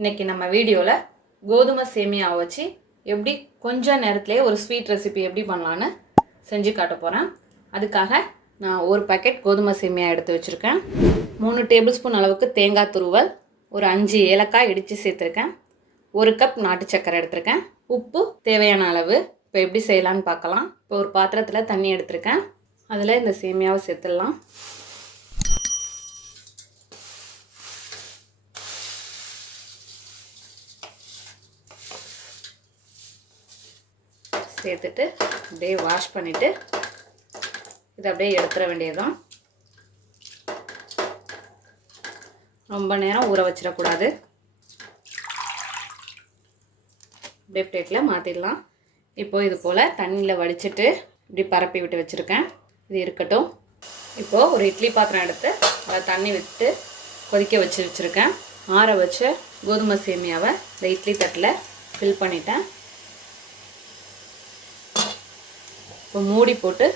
இன்றைக்கி நம்ம வீடியோவில் கோதுமை சேமியாவை வச்சு எப்படி கொஞ்ச நேரத்துலேயே ஒரு ஸ்வீட் ரெசிபி எப்படி பண்ணலான்னு செஞ்சு காட்ட போகிறேன். அதுக்காக நான் ஒரு பேக்கெட் கோதுமை சேமியா எடுத்து வச்சுருக்கேன். 3 டேபிள் ஸ்பூன் அளவுக்கு தேங்காய் துருவல், ஒரு 5 ஏலக்காய் இடித்து சேர்த்துருக்கேன், 1 கப் நாட்டு சக்கரை எடுத்திருக்கேன், உப்பு தேவையான அளவு. இப்போ எப்படி செய்யலான்னு பார்க்கலாம். இப்போ ஒரு பாத்திரத்தில் தண்ணி எடுத்திருக்கேன், அதில் இந்த சேமியாவை சேர்த்துடலாம். சேர்த்துட்டு அப்படியே வாஷ் பண்ணிவிட்டு இதை அப்படியே எடுத்துட வேண்டியதுதான். ரொம்ப நேரம் ஊற வச்சிடக்கூடாது. அப்படியே பிளேட்டில் மாற்றிடலாம். இப்போது இது போல் தண்ணியில் வடிச்சிட்டு இப்படி பரப்பி விட்டு வச்சுருக்கேன். இது இருக்கட்டும். இப்போது ஒரு இட்லி பாத்திரம் எடுத்து அதை தண்ணி விட்டு கொதிக்க வச்சுருக்கேன். ஆற வச்ச கோதுமை சேமியாவை இந்த இட்லி தட்டில் ஃபில் பண்ணிட்டேன். இப்போ மூடி போட்டு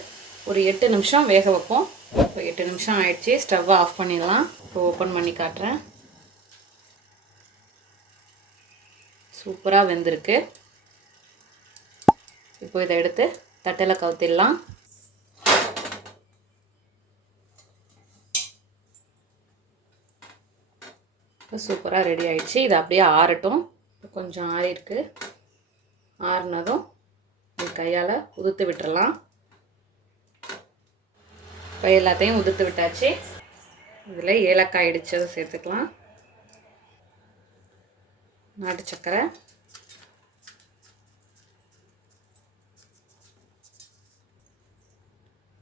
ஒரு 8 நிமிஷம் வேக வைப்போம். இப்போ 8 நிமிஷம் ஆயிடுச்சு. ஸ்டவ்வை ஆஃப் பண்ணிடலாம். இப்போ ஓப்பன் பண்ணி காட்டுறேன். சூப்பராக வெந்திருக்கு. இப்போ இதை எடுத்து தட்டில் கவுத்திடலாம். இப்போ சூப்பராக ரெடி ஆயிடுச்சு. இது அப்படியே ஆறட்டும். கொஞ்சம் ஆறிருக்கு. ஆறுனதும் கையால் உதுத்து விட்டுறலாம். இப்போ எல்லாத்தையும் உதுத்து விட்டாச்சு. இதில் ஏலக்காய் இடித்ததை சேர்த்துக்கலாம், நாட்டு சக்கரை,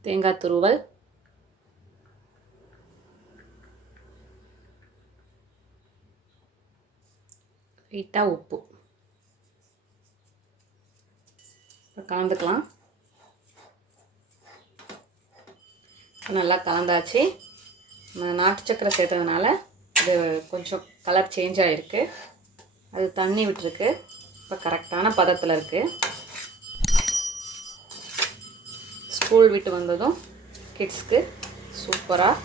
தேங்காய் துருவல், லைட்டாக உப்பு. இப்போ கலந்துக்கலாம். நல்லா கலந்தாச்சு. நாட்டு சக்கரை சேர்த்ததுனால இது கொஞ்சம் கலர் சேஞ்ச் ஆகிருக்கு. அது தண்ணி விட்டுருக்கு. இப்போ கரெக்டான பதத்தில் இருக்குது. ஸ்கூல் விட்டு வந்ததும் கிட்ஸ்க்கு சூப்பராக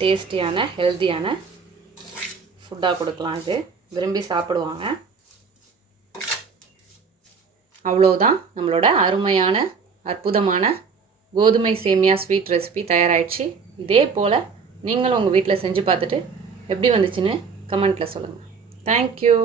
டேஸ்டியான ஹெல்த்தியான ஃபுட்டாக கொடுக்கலாம். இது விரும்பி சாப்பிடுவாங்க. அவ்வளோதான், நம்மளோட அருமையான அற்புதமான கோதுமை சேமியா ஸ்வீட் ரெசிபி தயாராகிடுச்சு. இதே போல் நீங்களும் உங்கள் வீட்டில் செஞ்சு பார்த்துட்டு எப்படி வந்துச்சுன்னு கமெண்ட்டில் சொல்லுங்கள். தேங்க்யூ.